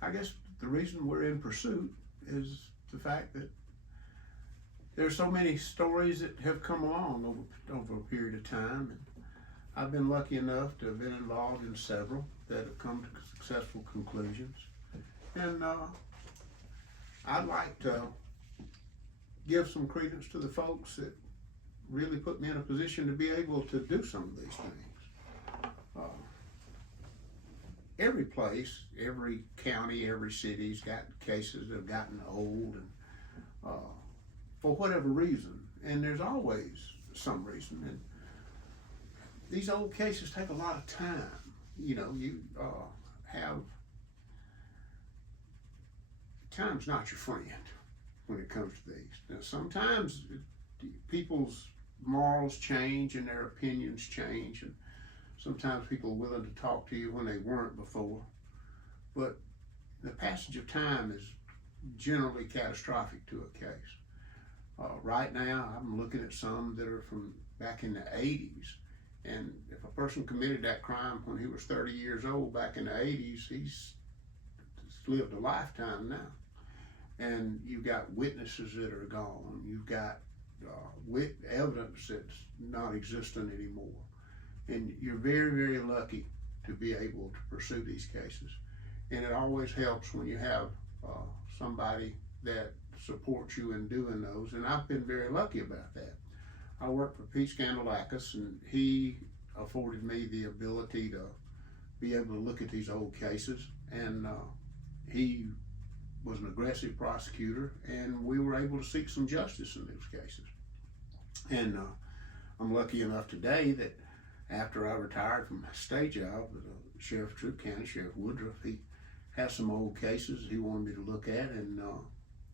I guess the reason we're in pursuit is the fact that there's so many stories that have come along over a period of time, and I've been lucky enough to have been involved in several that have come to successful conclusions. And I'd like to give some credence to the folks that really put me in a position to be able to do some of these things. Every place, every county, every city's got cases that have gotten old, and for whatever reason, and there's always some reason. And these old cases take a lot of time. You know, you have, time's not your friend when it comes to these. Now, sometimes people's morals change and their opinions change, and sometimes people are willing to talk to you when they weren't before. But the passage of time is generally catastrophic to a case. Right now, I'm looking at some that are from back in the 80s. And if a person committed that crime when he was 30 years old back in the 80s, he's lived a lifetime now. And you've got witnesses that are gone. You've got evidence that's not existent anymore. And you're very, very lucky to be able to pursue these cases. And it always helps when you have somebody that supports you in doing those. And I've been very lucky about that. I worked for Pete Scandalakis, and he afforded me the ability to be able to look at these old cases. And he was an aggressive prosecutor, and we were able to seek some justice in those cases. And I'm lucky enough today that after I retired from my state job with Sheriff Troup County, Sheriff Woodruff, he has some old cases he wanted me to look at, and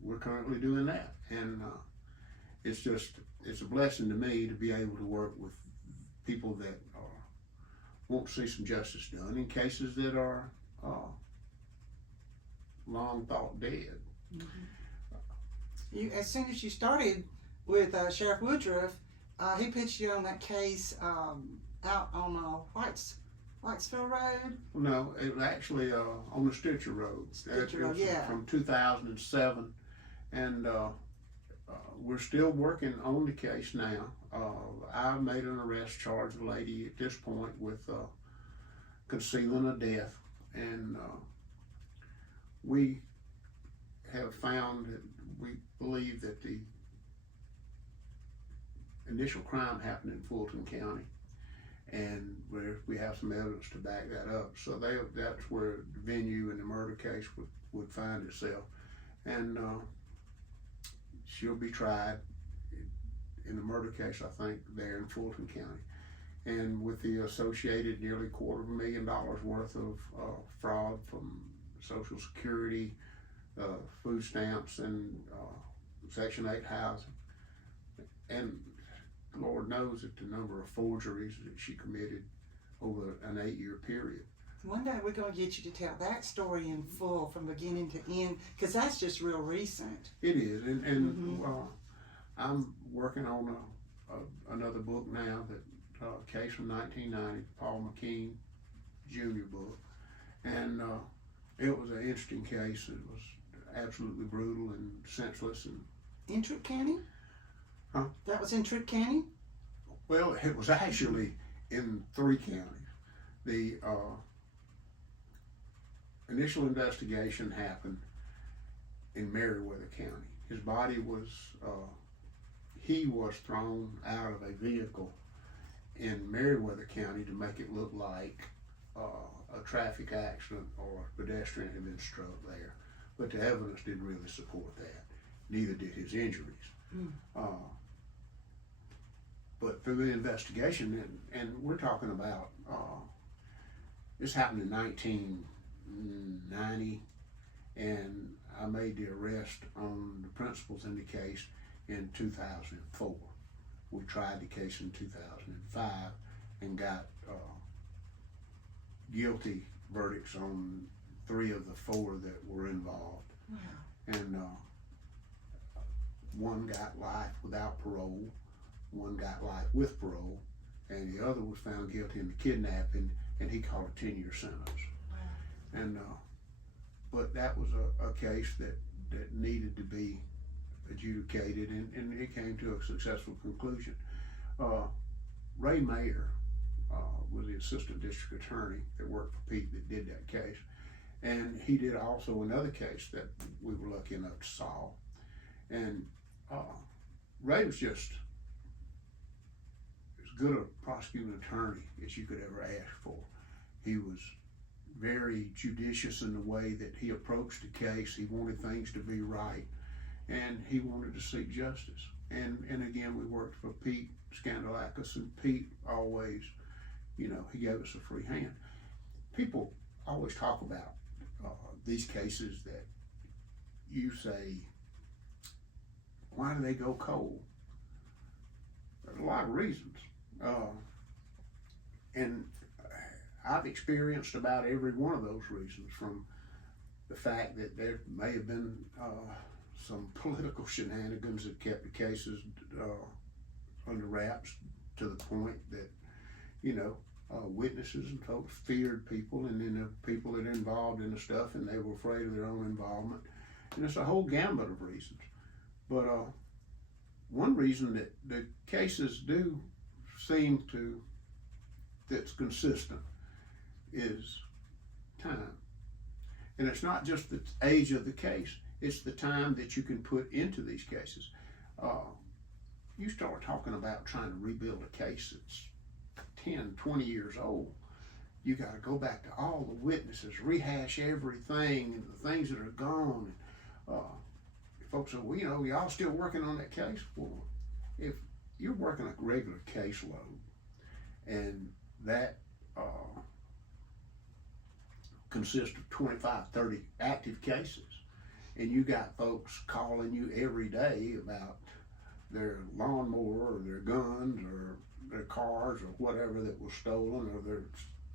we're currently doing that. And it's a blessing to me to be able to work with people that want to see some justice done in cases that are long thought dead. Mm-hmm. As soon as you started with Sheriff Woodruff, he put you on that case out on Whitesville Road? Well, no, it was actually on the Stitcher Road. Stitcher Road, yeah. From 2007, and we're still working on the case now. I made an arrest, charged a lady at this point with concealing a death, and we have found that we believe that the initial crime happened in Fulton County, and we have some evidence to back that up. So that's where the venue in the murder case would find itself, and she'll be tried in the murder case, I think, there in Fulton County, and with the associated nearly $250,000 worth of fraud from Social Security, food stamps, and Section 8 housing, and Lord knows that the number of forgeries that she committed over an 8-year period. One day we're going to get you to tell that story in full from beginning to end, because that's just real recent. It is, and I'm working on another book now, that case from 1990, Paul McKean Jr. book, and it was an interesting case. It was absolutely brutal and senseless. And in Troup County? Huh? That was in Troup County? Well, it was actually in 3 counties. The initial investigation happened in Meriwether County. His body was, he was thrown out of a vehicle in Meriwether County to make it look like a traffic accident or a pedestrian had been struck there. But the evidence didn't really support that. Neither did his injuries. But through the investigation, and we're talking about, this happened in 1990, and I made the arrest on the principals in the case in 2004. We tried the case in 2005 and got guilty verdicts on 3 of the 4 that were involved. Wow. And one got life without parole, one got life with parole, and the other was found guilty in the kidnapping, and he caught a 10-year sentence. Wow. And but that was a case that needed to be adjudicated, and it came to a successful conclusion. Ray Mayer was the assistant district attorney that worked for Pete that did that case, and he did also another case that we were lucky enough to solve. And Ray was just as good a prosecuting attorney as you could ever ask for. He was very judicious in the way that he approached the case. He wanted things to be right, and he wanted to seek justice. And again, we worked for Pete Scandalakis, and Pete always, he gave us a free hand. People always talk about these cases that you say, why do they go cold? There's a lot of reasons. And I've experienced about every one of those reasons, from the fact that there may have been some political shenanigans that kept the cases under wraps, to the point that, witnesses and folks feared people, and then the people that are involved in the stuff, and they were afraid of their own involvement. And it's a whole gambit of reasons. But one reason that the cases do seem to, that's consistent, is time. And it's not just the age of the case, it's the time that you can put into these cases. You start talking about trying to rebuild a case that's 10, 20 years old. You got to go back to all the witnesses, rehash everything, and the things that are gone. Folks say, well, y'all still working on that case? Well, if you're working a regular caseload, and that consists of 25, 30 active cases, and you got folks calling you every day about their lawnmower or their guns or their cars or whatever that was stolen, or their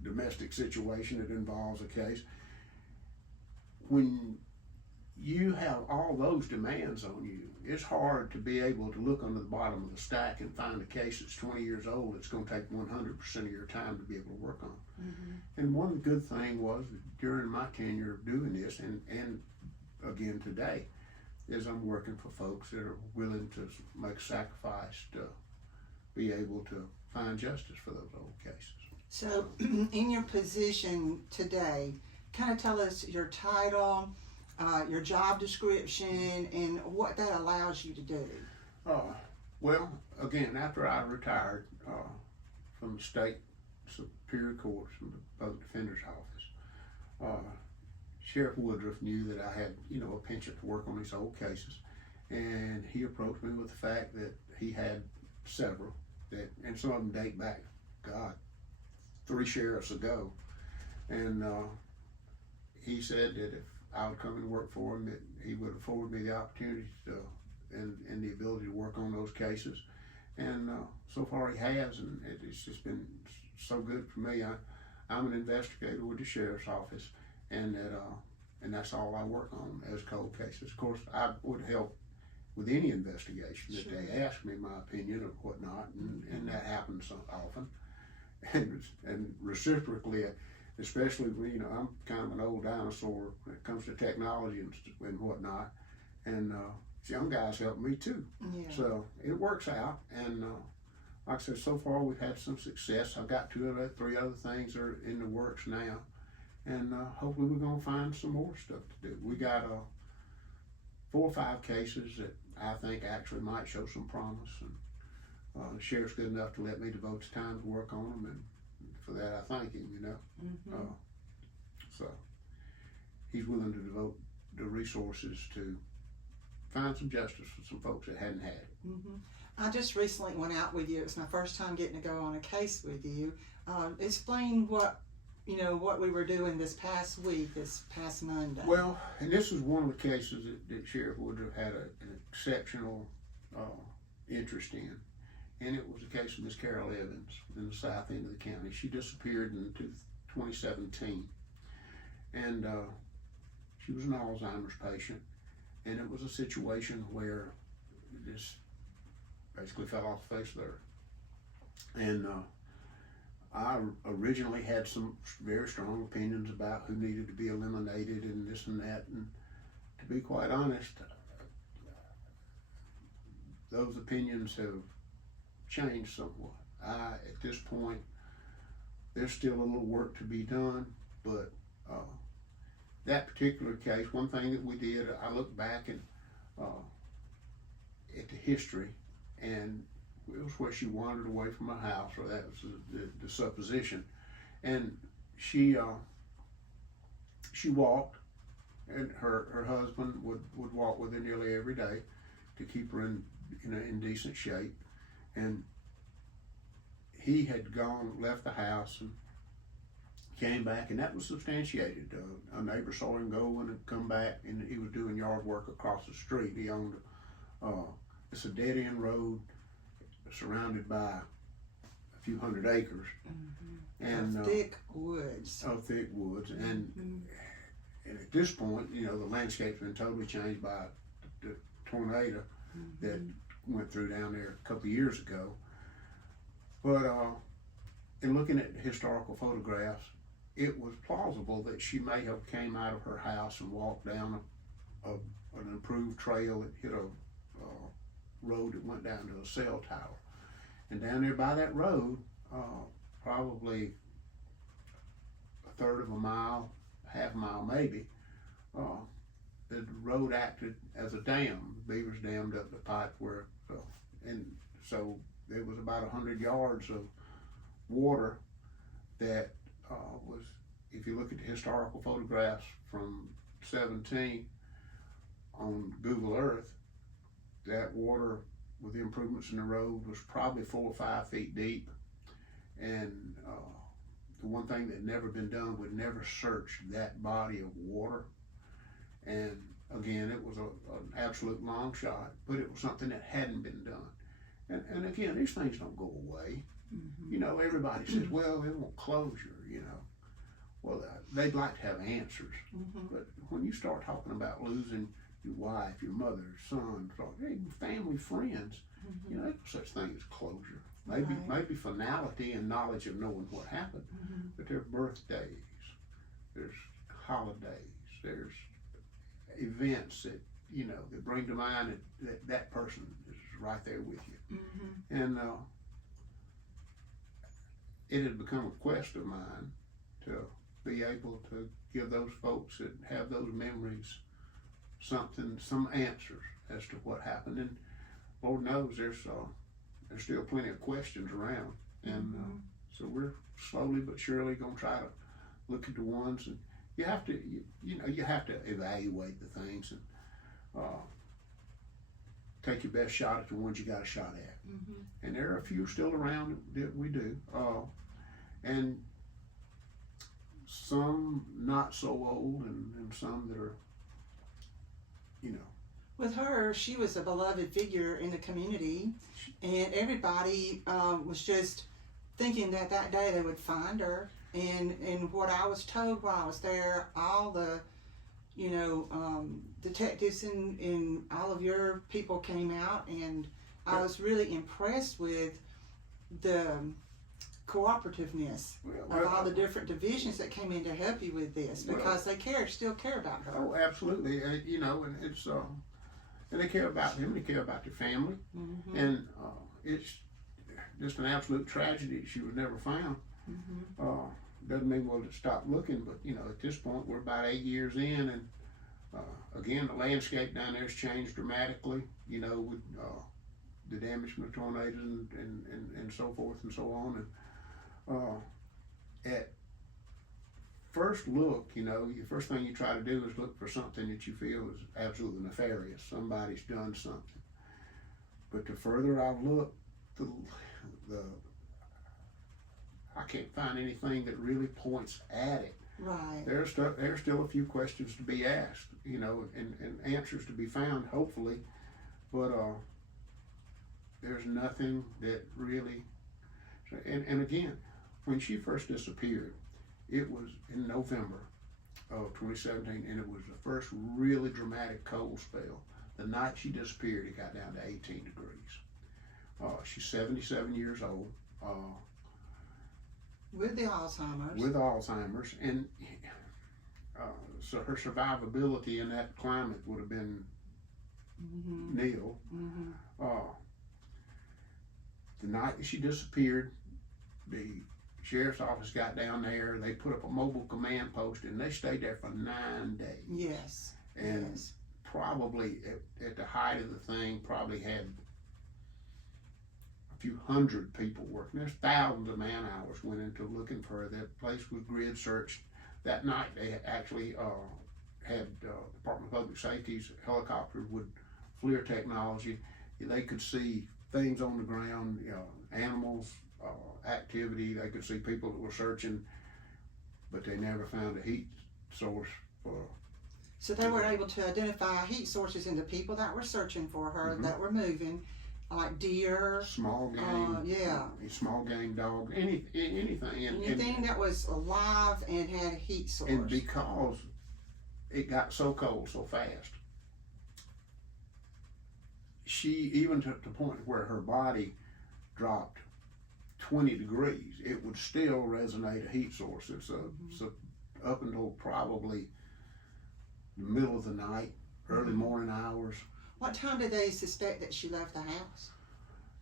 domestic situation that involves a case, when you have all those demands on you, it's hard to be able to look under the bottom of the stack and find a case that's 20 years old that's going to take 100% of your time to be able to work on. Mm-hmm. And one good thing was that during my tenure of doing this, and again today, is I'm working for folks that are willing to make a sacrifice to be able to find justice for those old cases. So in your position today, kind of tell us your title, your job description, and what that allows you to do. Well, again, after I retired from the state superior courts, from the public defender's office, Sheriff Woodruff knew that I had, a penchant to work on these old cases, and he approached me with the fact that he had several, and some of them date back, 3 sheriffs ago, and he said that if I would come and work for him, that he would afford me the opportunity to, and the ability to work on those cases. And so far he has, and it's just been so good for me. I'm an investigator with the sheriff's office, and that's all I work on as cold cases. Of course, I would help with any investigation that they ask me my opinion or whatnot, and that happens so often. And reciprocally, especially when, I'm kind of an old dinosaur when it comes to technology and whatnot, and young guys help me too. Yeah. So it works out, and like I said, so far we've had some success. I've got 3 other things that are in the works now, and hopefully we're going to find some more stuff to do. We got 4 or 5 cases that I think actually might show some promise, and the sheriff's good enough to let me devote the time to work on them, and for that I thank him, Mm-hmm. So he's willing to devote the resources to find some justice for some folks that hadn't had it. Mm-hmm. I just recently went out with you. It's my first time getting to go on a case with you. Explain what we were doing this past week, this past Monday. Well, and this is one of the cases that Sheriff Woodruff had an exceptional interest in. And it was the case of Miss Carol Evans in the south end of the county. She disappeared in 2017. And she was an Alzheimer's patient. And it was a situation where this basically fell off the face of the earth. And I originally had some very strong opinions about who needed to be eliminated and this and that, and to be quite honest, those opinions have changed somewhat. At this point, there's still a little work to be done, but that particular case, one thing that we did, I looked back and at the history, and it was where she wandered away from her house, or that was the supposition, and she walked, and her husband would walk with her nearly every day to keep her in decent shape, and he had left the house and came back, and that was substantiated. A neighbor saw him go and come back, and he was doing yard work across the street. He owned it's a dead end road surrounded by a few hundred acres, and thick woods. Thick woods, and at this point, the landscape's been totally changed by the tornado that went through down there a couple of years ago. But in looking at the historical photographs, it was plausible that she may have came out of her house and walked down an improved trail that hit a road that went down to a cell tower. And down there by that road, probably a third of a mile, half a mile maybe, the road acted as a dam. Beavers dammed up the pipe where, and so there was about 100 yards of water that was, if you look at the historical photographs from 17 on Google Earth, that water with the improvements in the road was probably 4 or 5 feet deep. And the one thing that had never been done would never search that body of water. And again, it was an absolute long shot, but it was something that hadn't been done. And again, these things don't go away. Everybody says, well, they want closure, Well, they'd like to have answers. But when you start talking about losing your wife, your mother, son, family, friends, there's no such thing as closure. Maybe finality and knowledge of knowing what happened, but there are birthdays, there's holidays, there's events that that bring to mind that person is right there with you. And it had become a quest of mine to be able to give those folks that have those memories some answers as to what happened. And Lord knows there's still plenty of questions around, and so we're slowly but surely going to try to look at the ones, and you have to evaluate the things and take your best shot at the ones you got a shot at. And there are a few still around that we do, and some not so old, and some that are, With her, she was a beloved figure in the community, and everybody was just thinking that day they would find her. And what I was told while I was there, all the detectives and all of your people came out, and I was really impressed with the cooperativeness of all the different divisions that came in to help you with this, because they still care about her. Oh, absolutely. And it's and they care about them, they care about their family, and it's just an absolute tragedy she was never found. Doesn't mean we'll stop looking, but at this point we're about 8 years in, and again, the landscape down there has changed dramatically, with the damage from the tornadoes and so forth and so on. And at first look, the first thing you try to do is look for something that you feel is absolutely nefarious. Somebody's done something. But the further I've looked, I can't find anything that really points at it. Right. There's still a few questions to be asked, and answers to be found, hopefully. But there's nothing that really. And again, when she first disappeared, it was in November of 2017, and it was the first really dramatic cold spell. The night she disappeared, it got down to 18 degrees. She's 77 years old. With the Alzheimer's. With Alzheimer's, and so her survivability in that climate would have been nil. The night that she disappeared, the sheriff's office got down there. They put up a mobile command post, and they stayed there for 9 days. Yes. And yes. probably at the height of the thing, probably had a few hundred people working. There's thousands of man hours went into looking for her. That place was grid searched. That night they actually had Department of Public Safety's helicopter with FLIR technology. They could see things on the ground, animals, activity. They could see people that were searching, but they never found a heat source for. So they were able to identify heat sources in the people that were searching for her, that were moving, like deer, small game, small game dog, anything, anything that was alive and had a heat source. And because it got so cold so fast, she even to the point where her body dropped 20 degrees, it would still resonate a heat source. It's up until probably the middle of the night, early morning hours. What time did they suspect that she left the house?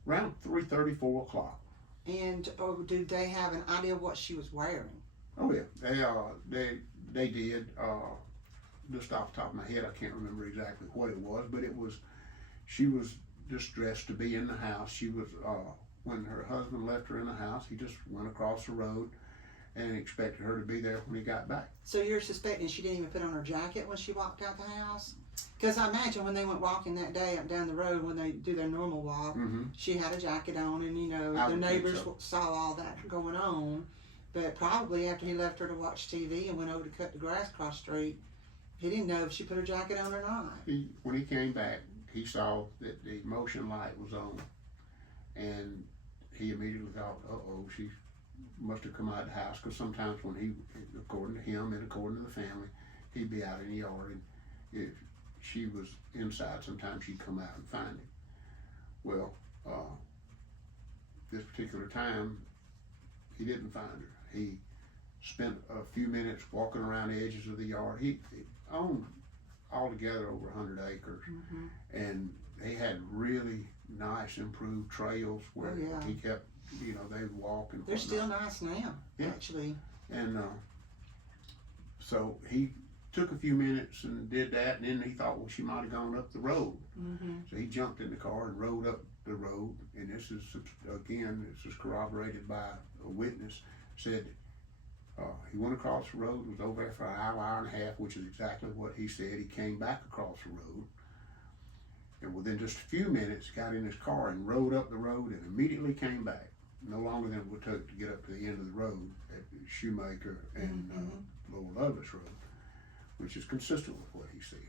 Around 3:30, 4 o'clock. And did they have an idea of what she was wearing? Oh yeah, they did. Just off the top of my head, I can't remember exactly what it was, but she was just dressed to be in the house. She was when her husband left her in the house, he just went across the road and expected her to be there when he got back. So you're suspecting she didn't even put on her jacket when she walked out the house? Because I imagine when they went walking that day up down the road, when they do their normal walk, she had a jacket on, and the neighbors saw all that going on. But probably after he left her to watch TV and went over to cut the grass across the street, he didn't know if she put her jacket on or not. When he came back, he saw that the motion light was on, and he immediately thought, she must have come out of the house, because sometimes when he, according to him and according to the family, he'd be out in the yard, and if she was inside, sometimes she'd come out and find him. Well, this particular time, he didn't find her. He spent a few minutes walking around the edges of the yard. He owned altogether over 100 acres, and they had really nice improved trails where he kept, they would walk and they're still nice now, actually. And so he took a few minutes and did that, and then he thought, well, she might have gone up the road. So he jumped in the car and rode up the road, and this is corroborated by a witness, said he went across the road, was over there for an hour and a half, which is exactly what he said. He came back across the road, and within just a few minutes got in his car and rode up the road and immediately came back. No longer than it would take to get up to the end of the road at Shoemaker and Lower Loveless Road, which is consistent with what he said.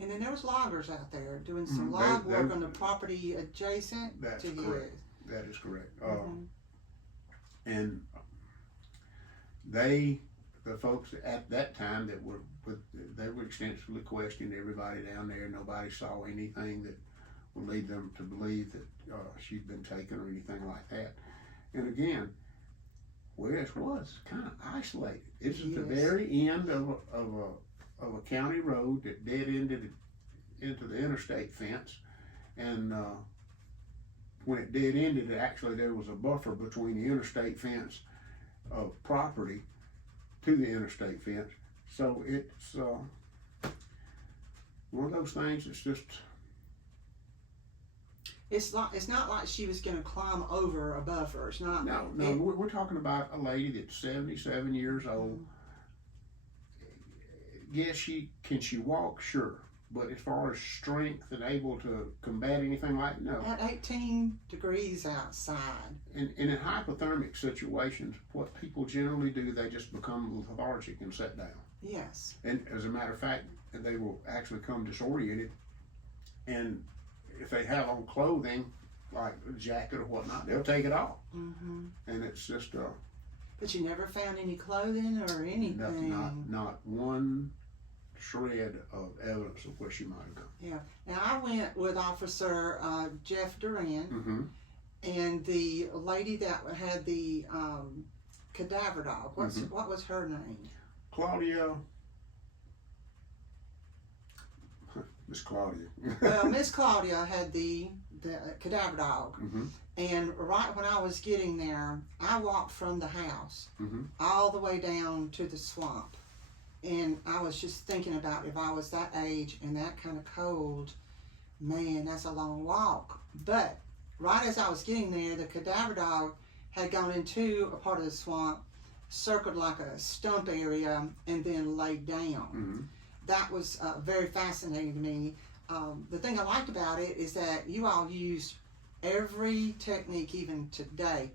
And then there was loggers out there doing some log work on the property adjacent to his. Correct. That is correct. And the folks at that time they were extensively questioning everybody down there. Nobody saw anything that would lead them to believe that she'd been taken or anything like that. And again, where it was kind of isolated. It's at the very end of a county road that dead ended into the interstate fence, and when it dead ended, actually there was a buffer between the interstate fence of property to the interstate fence. So it's one of those things that's just. It's not like she was going to climb over a buffer. It's not. No. We're talking about a lady that's 77 years old. Yes, she walk? Sure. But as far as strength and able to combat anything like no. At 18 degrees outside. And in hypothermic situations, what people generally do, they just become lethargic and sit down. Yes. And as a matter of fact, they will actually come disoriented. And if they have on clothing, like a jacket or whatnot, they'll take it off. And it's just But you never found any clothing or anything. Not one shred of evidence of where she might have gone. Yeah. Now I went with Officer Jeff Duran, and the lady that had the cadaver dog, what was her name? Claudia. Miss Claudia. Well, Miss Claudia had the cadaver dog. Mm-hmm. And right when I was getting there, I walked from the house Mm-hmm. all the way down to the swamp. And I was just thinking about if I was that age and that kind of cold, man, that's a long walk. But right as I was getting there, the cadaver dog had gone into a part of the swamp, circled like a stump area, and then laid down. Mm-hmm. That was very fascinating to me. The thing I liked about it is that you all used every technique, even today,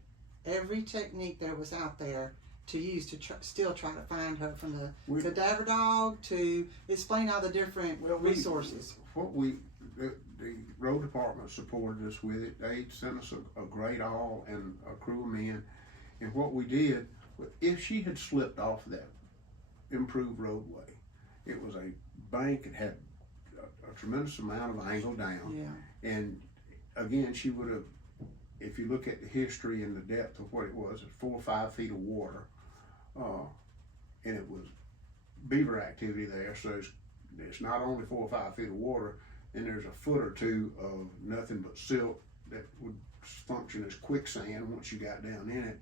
every technique that was out there to use to still try to find her, from the cadaver dog to explain all the different resources. The road department supported us with it. They sent us a great all and a crew of men. And what we did, if she had slipped off that improved roadway, it was a bank. It had a tremendous amount of angle down. Yeah. And again, she would have, if you look at the history and the depth of what it was, it's 4 or 5 feet of water. And it was beaver activity there. So it's not only 4 or 5 feet of water, and there's a foot or two of nothing but silt that would function as quicksand once you got down in it.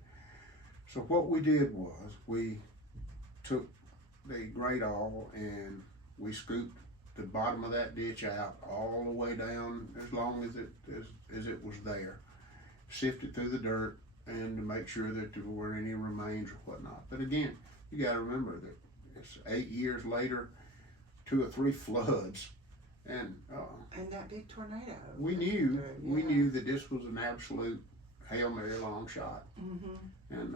So what we did was we took the great awl and we scooped the bottom of that ditch out all the way down as long as it was there, sifted through the dirt, and to make sure that there weren't any remains or whatnot. But again, you got to remember that it's 8 years later, 2 or 3 floods, and that big tornado. We knew that this was an absolute Hail Mary long shot. Mm-hmm. And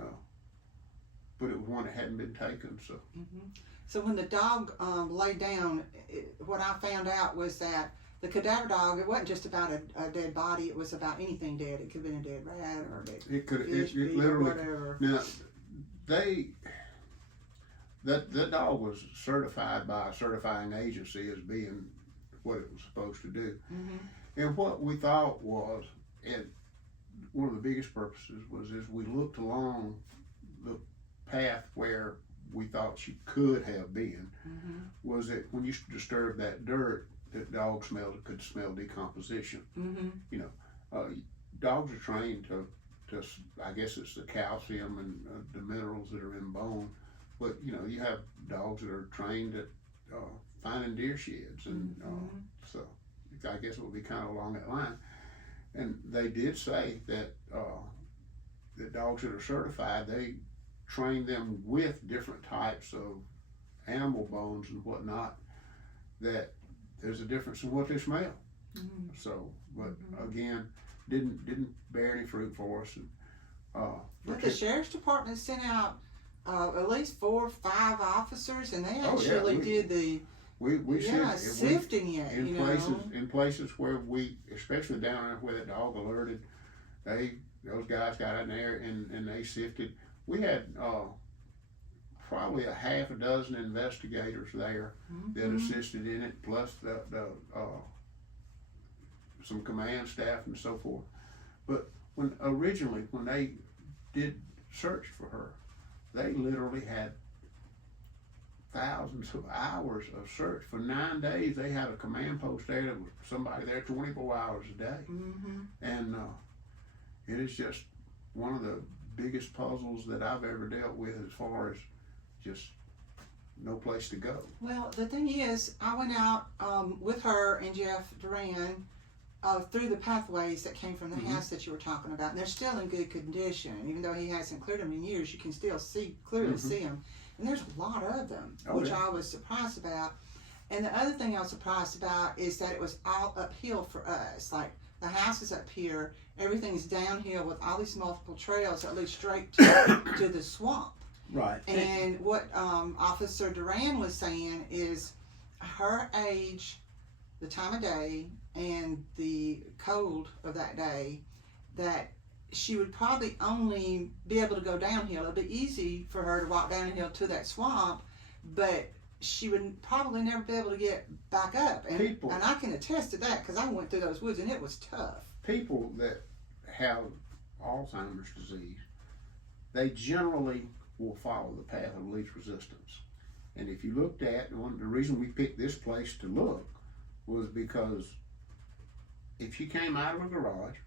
but it was one that hadn't been taken. So. Mm-hmm. So when the dog laid down, what I found out was that the cadaver dog, it wasn't just about a dead body. It was about anything dead. It could have been a dead rat or a dead fish, it literally, whatever. Now, that dog was certified by a certifying agency as being what it was supposed to do. Mm-hmm. And what we thought was, and one of the biggest purposes was, as we looked along the path where we thought she could have been, mm-hmm. was that when you disturb that dirt, that dog could smell decomposition. Mm-hmm. You know, dogs are trained to I guess it's the calcium and the minerals that are in bone, but you know, you have dogs that are trained at finding deer sheds, and mm-hmm. So I guess it would be kind of along that line. And they did say that the dogs that are certified, they train them with different types of animal bones and whatnot, that there's a difference in what they smell. Mm-hmm. So, but mm-hmm. again, didn't bear any fruit for us. And, but the sheriff's department sent out at least 4 or 5 officers, and they actually did the sifting it. In places where we, especially down there where the dog alerted, those guys got in there and they sifted. We had probably a half a dozen investigators there mm-hmm. that assisted in it, plus the some command staff and so forth. But when they did search for her, they literally had thousands of hours of search. For 9 days, they had a command post there that was somebody there 24 hours a day. Mm-hmm. And it is just one of the biggest puzzles that I've ever dealt with, as far as just no place to go. Well, the thing is, I went out with her and Jeff Duran through the pathways that came from the mm-hmm. house that you were talking about, and they're still in good condition. Even though he hasn't cleared them in years, you can still clearly mm-hmm. see them. And there's a lot of them, which I was surprised about. And the other thing I was surprised about is that it was all uphill for us. Like, the house is up here, everything's downhill with all these multiple trails that lead straight to the swamp. Right. And what Officer Duran was saying is her age, the time of day, and the cold of that day, that she would probably only be able to go downhill. It'd be easy for her to walk downhill to that swamp, but she would probably never be able to get back up. And I can attest to that, because I went through those woods and it was tough. People that have Alzheimer's disease, they generally will follow the path of least resistance. And if you looked at, the reason we picked this place to look was because if you came out of a garage,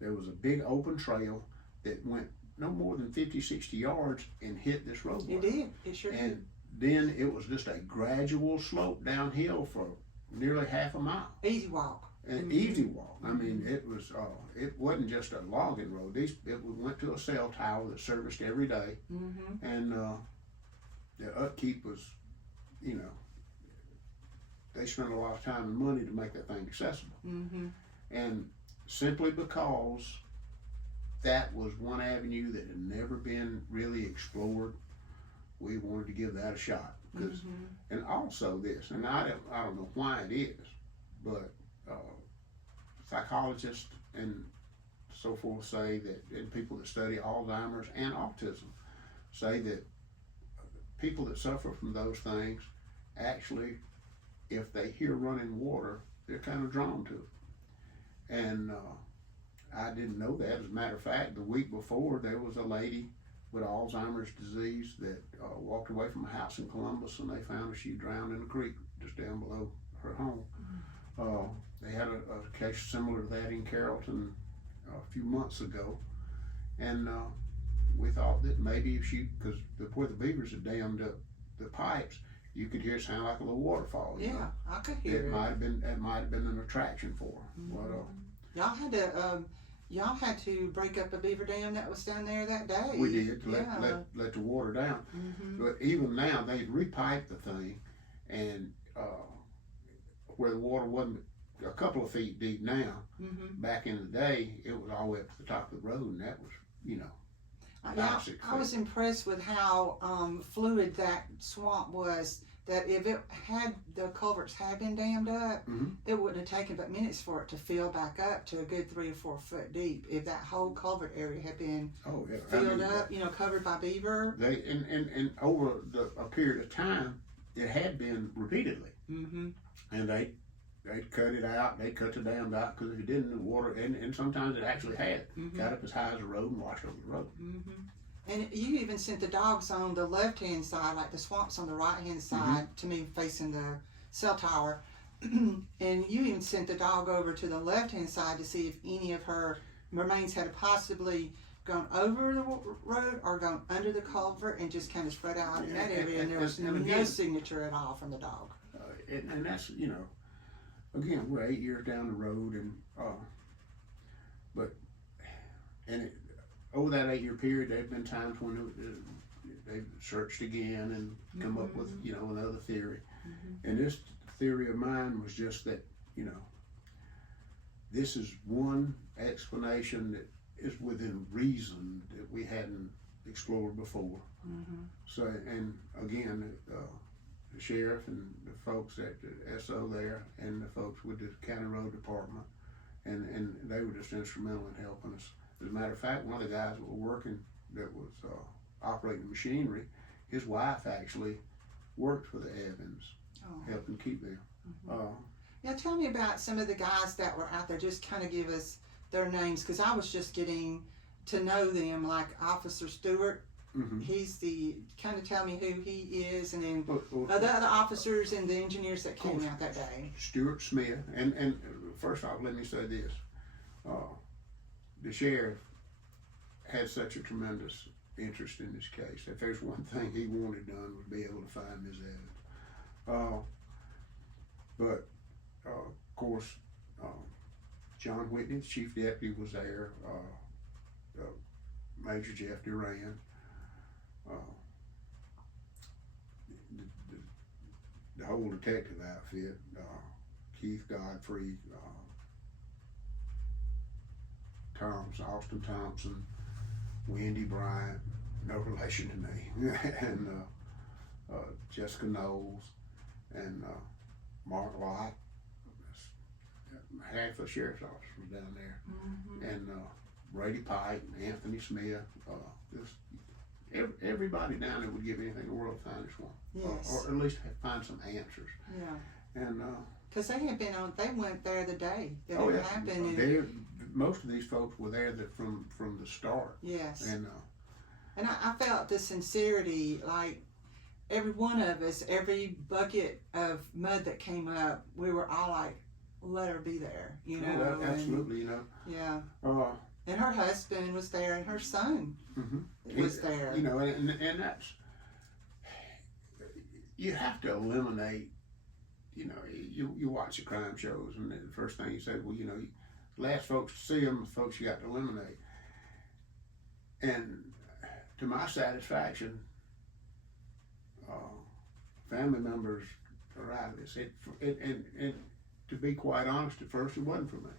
there was a big open trail that went no more than 50, 60 yards and hit this roadway. It did. It sure did. And then it was just a gradual slope downhill for nearly half a mile. Easy walk. An easy walk. I mean, it wasn't just a logging road. It went to a cell tower that serviced every day, and the upkeep was, you know, they spent a lot of time and money to make that thing accessible. And simply because that was one avenue that had never been really explored, we wanted to give that a shot. And also this, and I don't know why it is, but psychologists and so forth say that, and people that study Alzheimer's and autism say that people that suffer from those things actually, if they hear running water, they're kind of drawn to it. And I didn't know that. As a matter of fact, the week before, there was a lady with Alzheimer's disease that walked away from a house in Columbus, and they found her, she drowned in a creek just down below her home. They had a case similar to that in Carrollton a few months ago, and we thought that maybe if because where the beavers had dammed up the pipes, you could hear it sound like a little waterfall. Yeah, know? I could hear it. It might have been an attraction for her. Y'all had to break up a beaver dam that was down there that day. We did to let the water down. But even now, they'd repiped the thing, and where the water wasn't a couple of feet deep now, back in the day, it was all the way up to the top of the road, and that was, you know, I was impressed with how fluid that swamp was. That if the culverts had been dammed up, it wouldn't have taken but minutes for it to fill back up to a good 3 or 4 foot deep. If that whole culvert area had been filled up, you know, covered by beaver. They and over a period of time, it had been repeatedly, and they cut it out. They cut the dam out because if it didn't, the water and sometimes it actually had got up as high as the road and washed over the road. And you even sent the dogs on the left-hand side, like the swamp's on the right-hand side, to me facing the cell tower. And you even sent the dog over to the left-hand side to see if any of her remains had possibly gone over the road or gone under the culvert and just kind of spread out in that area. And there was no signature at all from the dog. And that's, you know, again, we're 8 years down the road, and over that 8 year period, there have been times when they've searched again and come up with, you know, another theory. And this theory of mine was just that, you know, this is one explanation that is within reason that we hadn't explored before. So, and again, the sheriff and the folks at the SO there and the folks with the county road department, and they were just instrumental in helping us. As a matter of fact, one of the guys that were working, that was operating machinery, his wife actually worked for the Evans, helping keep them. Yeah, tell me about some of the guys that were out there. Just kind of give us their names, because I was just getting to know them, like Officer Stewart. He's kind of tell me who he is, and then the other officers and the engineers that came out that day. Stuart Smith, and first off, let me say this. The sheriff had such a tremendous interest in this case. If there's one thing he wanted done was be able to find Ms. Evans. But of course, John Whitney, the chief deputy, was there. Major Jeff Duran. The whole detective outfit, Keith Godfrey, Austin Thompson, Wendy Bryant, no relation to me, and Jessica Knowles, and Mark Lott. Half the sheriff's office was down there, and Brady Pike, Anthony Smith, just everybody down there would give anything in the world to find this one, or at least find some answers. And because they went there the day that oh it yeah, happened. most of these folks were there from the start. Yes. And I felt the sincerity, like every one of us, every bucket of mud that came up, we were all like, let her be there, you know. Absolutely, and, yeah. And her husband was there, and her son was there. You know, and that's, you have to eliminate. You know, you watch the crime shows, and the first thing you say, well, you know, last folks to see them, the folks you got to eliminate. And to my satisfaction, family members are out of this. And to be quite honest, at first it wasn't for me.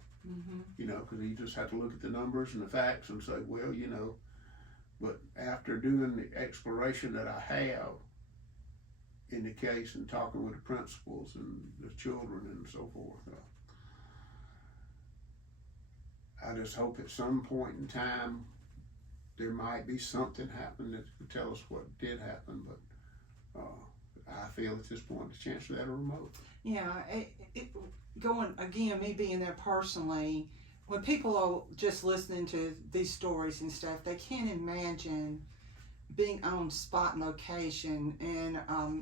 You know, because you just have to look at the numbers and the facts and say, well, you know. But after doing the exploration that I have in the case and talking with the principals and the children and so forth, I just hope at some point in time there might be something happen that could tell us what did happen. But I feel at this point the chances of that are remote. Yeah, going again, me being there personally, when people are just listening to these stories and stuff, they can't imagine being on spot and location. And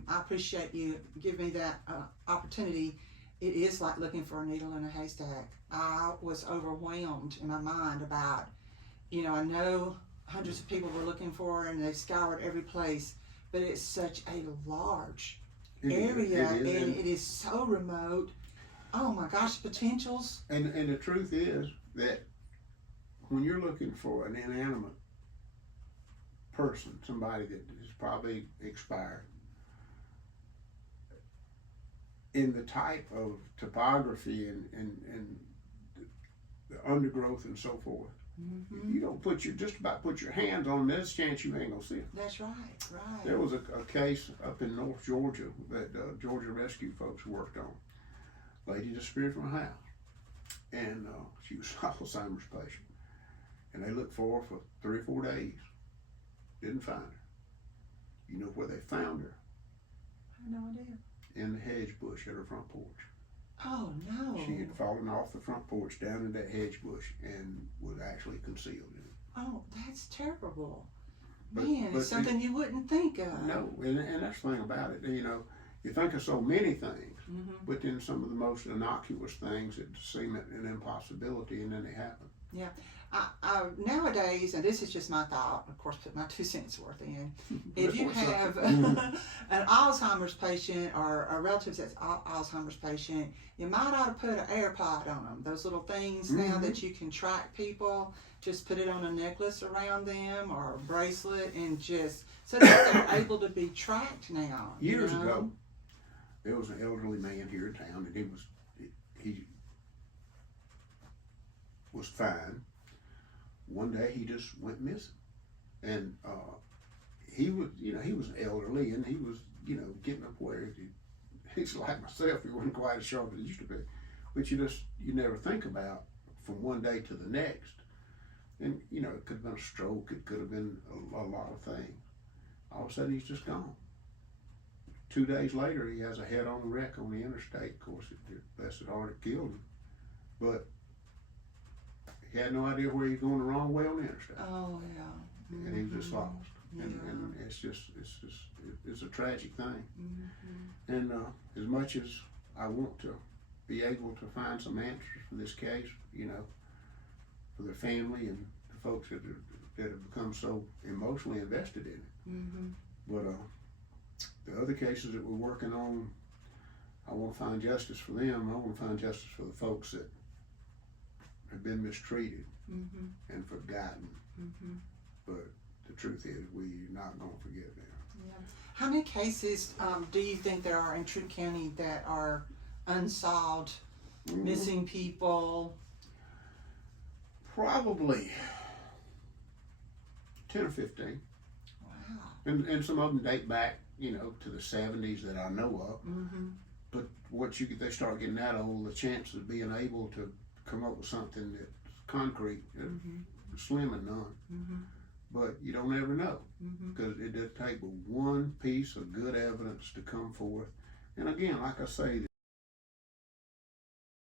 I appreciate you giving me that opportunity. It is like looking for a needle in a haystack. I was overwhelmed in my mind about, you know, I know hundreds of people were looking for her and they've scoured every place, but it's such a large area, and it is so remote. Oh my gosh, potentials. And the truth is that when you're looking for an inanimate person, somebody that is probably expired, in the type of topography and the undergrowth and so forth, you don't just about put your hands on this, chance you ain't gonna see it. That's right, right. There was a case up in North Georgia that Georgia Rescue folks worked on. Lady disappeared from a house, and she was an Alzheimer's patient, and they looked for her for 3 or 4 days. Didn't find her. You know where they found her? I have no idea. In the hedge bush at her front porch. Oh no. She had fallen off the front porch down in that hedge bush and was actually concealed in it. Oh, that's terrible. But it's something you wouldn't think of. No, and that's the thing about it. You know, you think of so many things, but then some of the most innocuous things that seem an impossibility, and then they happen. Yeah. Nowadays, and this is just my thought, of course, put my 2 cents worth in. If you have an Alzheimer's patient or a relative that's Alzheimer's patient, you might ought to put an AirPod on them. Those little things now that you can track people. Just put it on a necklace around them or a bracelet, and just so that they're able to be tracked now. Years ago, there was an elderly man here in town, and he was fine. One day he just went missing, and he was elderly, and he was, you know, getting up where he's like myself. He wasn't quite as sharp as he used to be, but you never think about from one day to the next. And you know, it could have been a stroke. It could have been a lot of things. All of a sudden, he's just gone. 2 days later, he has a head-on wreck on the interstate. Of course, bless his heart, it killed him, but he had no idea where he was going the wrong way on the interstate. Oh yeah. And he was just lost. And it's a tragic thing. And as much as I want to be able to find some answers for this case, you know, for the family and the folks that have become so emotionally invested in it. But the other cases that we're working on, I want to find justice for them. I want to find justice for the folks that have been mistreated and forgotten. But the truth is, we're not going to forget them. Yeah. How many cases do you think there are in Troup County that are unsolved, missing people? Probably 10 or 15. Wow. And some of them date back, you know, to the 70s that I know of. But once they start getting that old, the chances of being able to come up with something that's concrete, slim and none. But you don't ever know, because it does take one piece of good evidence to come forth. And again, like I say,